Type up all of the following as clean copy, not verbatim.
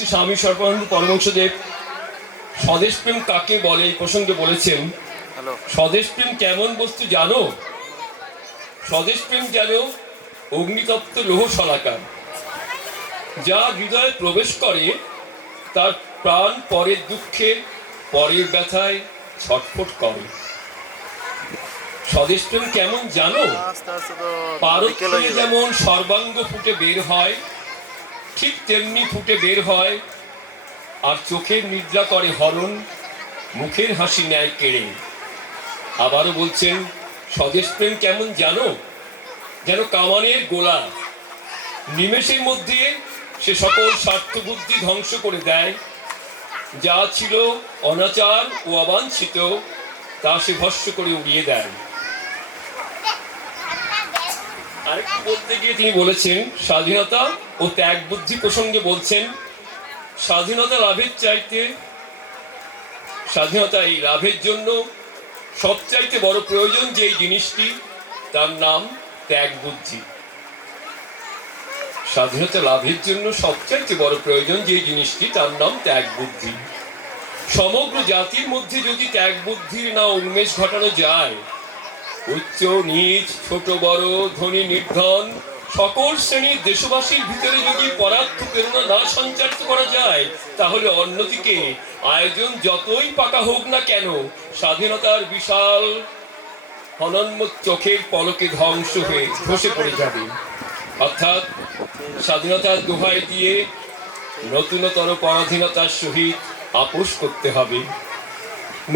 শ্রী স্বামী সর্বানন্দ পরমহংসদেব স্বদেশ প্রেম কাকে বলে এই প্রসঙ্গে বলেছেন, স্বদেশ প্রেম কেমন বস্তু জানো? স্বদেশ প্রেম যেন অগ্নিতপ্ত লৌহ শলাকা, যা হৃদয়ে প্রবেশ করে তার প্রাণ পরের দুঃখে পরের ব্যথায় ছটফট করে। স্বদেশ প্রেম কেমন জানো? পারদ থেকে যেমন সর্বাঙ্গ ফুটে বের হয়, ঠিক তেমনি ফুটে বের হয় আর চোখের নিদ্রা করে হরণ, মুখের হাসি নেয় কেড়ে। আবারও বলছেন, স্বদেশ প্রেম কেমন জানো? যেন কামানের গোলা, নিমেষের মধ্যে সে সকল স্বার্থ বুদ্ধি ধ্বংস করে দেয়। যা ছিল অনাচার ও অবাঞ্ছিত তা সে ভস্ম করে উড়িয়ে দেয়। আরেকটু বলতে গিয়ে তিনি বলেছেন, স্বাধীনতা ও ত্যাগ বুদ্ধি প্রসঙ্গে বলছেন, স্বাধীনতা লাভের চাইতে, স্বাধীনতা এই লাভের জন্য সবচাইতে বড় প্রয়োজন যেই জিনিসটি, তার নাম ত্যাগ বুদ্ধি। স্বাধীনতা লাভের জন্য সবচাইতে বড় প্রয়োজন যে জিনিসটি, তার নাম ত্যাগ বুদ্ধি। সমগ্র জাতির মধ্যে যদি ত্যাগ বুদ্ধির না উন্মেষ ঘটানো যায়, উচ্চ নীচ, ছোট বড়, ধনী নির্ধন সকল শ্রেণীর দেশবাসীর ভিতরে যদি পরার্থ প্রেরণা না সঞ্চারিত করা যায়, তাহলে অন্যদিকে আয়োজন যতই পাকা হোক না কেন, স্বাধীনতার বিশাল অনন্মুখ চোখের পলকে ধ্বংস হয়ে ধসে পড়ে যাবে। অর্থাৎ স্বাধীনতার দোহাই দিয়ে নতুনতর পরাধীনতার সহিত আপোষ করতে হবে,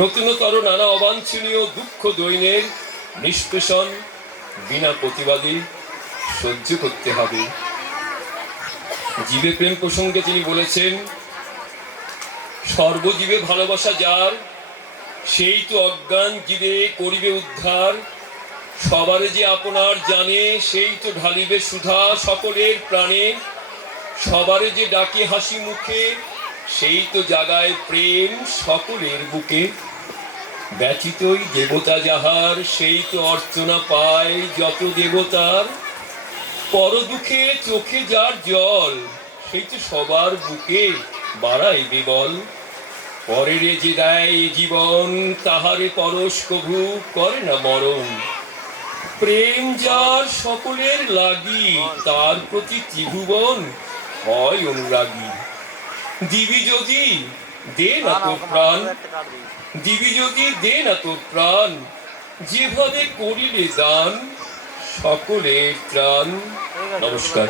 নতুনতর নানা অবাঞ্ছনীয় দুঃখ দৈন্যের নিষ্পেষণ বিনা প্রতিবাদে সহ্য করতে হবে। জীবে প্রেম প্রসঙ্গে তিনি বলেছেন, সর্বজীবে ভালোবাসা যার, সেই তো অজ্ঞান জীবে করিবে উদ্ধার। সবারে যে আপনার জানে, সেই তো ঢালিবে সুধা সকলের প্রাণে। সবারে যে ডাকে হাসি মুখে, সেই তো জাগায় প্রেম সকলের বুকে। ব্যথিতই দেবতা যাহার, সেই তো অর্চনা পায় যত দেবতার। পর দুঃখে চোখে যার জল, সেই তো সবার বুকে বাড়ায় বিবল। পরেরে যে দেয় জীবন, তাহারে পরশ কভু করে না মরণ। প্রেম যার সকলের লাগি, তার প্রতি ত্রিভুবন হয় অনুরাগী। দিবি যদি দে না তোর প্রাণ, দিবি যদি দে না তোর প্রাণ, যেভাবে করিলে দান সকলের ত্রাণ। নমস্কার।